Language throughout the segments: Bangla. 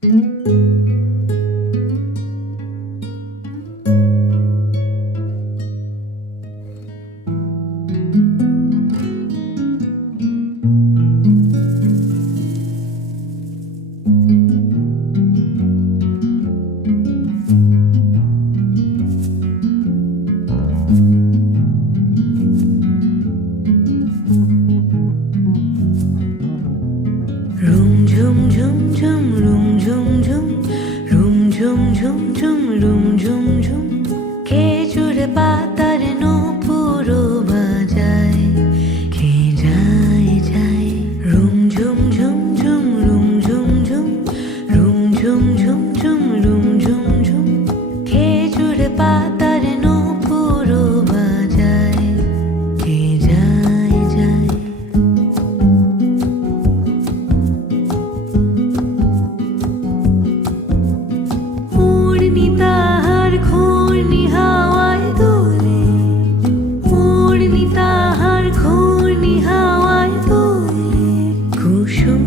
রুম ঝুম ঝুম ঝুম রুম ঝুম ঝুম রুম ঝুম ঝুম ঝুম রুম ঝুম ঝুম খেজুর পাতার নূপুরও বাজায় কে যায় যায় রুম ঝুম ঝুম ঝুম রুম ঝুম ঝুম রুম ঝুম ঝুম ঝুম রুম ঝুম ঝুম খেজুর পাতার নূপুরও বাজায় কে যায় যায় তাহার ঘূর্ণি হাওয়ায় দোলে উড়নি তাহার ঘূর্ণি হাওয়ায় দোলে কুসুম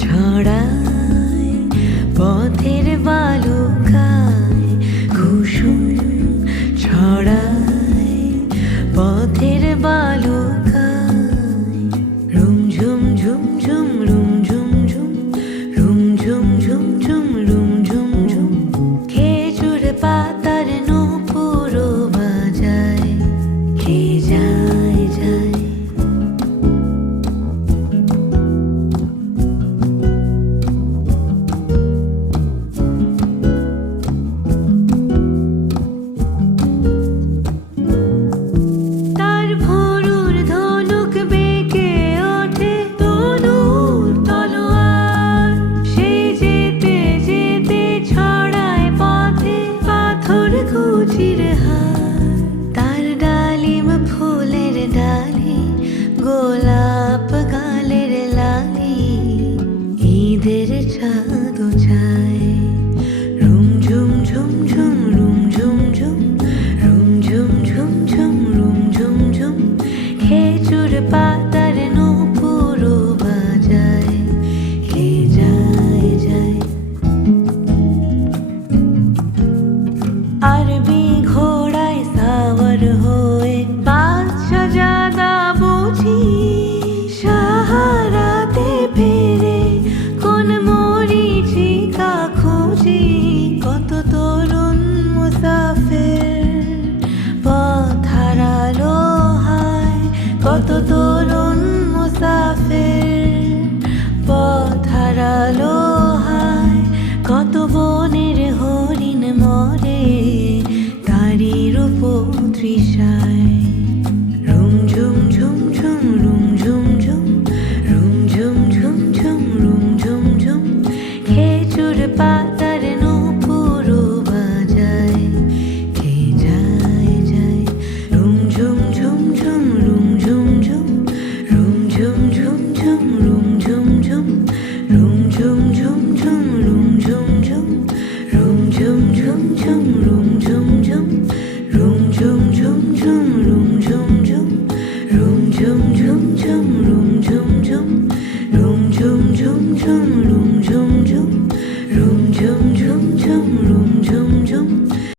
ছড়ায় পথের বালুকায় কুসুম ছড়ায় পথের বালুকায় রুম ঝুম ঝুম ঝুম রুম ঝুম ঝুম রুম ঝুম ঝুম ঝুম রুম ঝুম ঝুম খেজুর পাতার নূপুরও বাজায় কে যায় যায় তার ভোরুর ধনুক বেঁকে ওঠে তনুর তলোয়ার সে যেতে যেতে ছড়ায় পথে পাথর কুচির হার তার ডালিম ফুলের ডালি গোলাপ গালের লালি ঈদের চাঁদ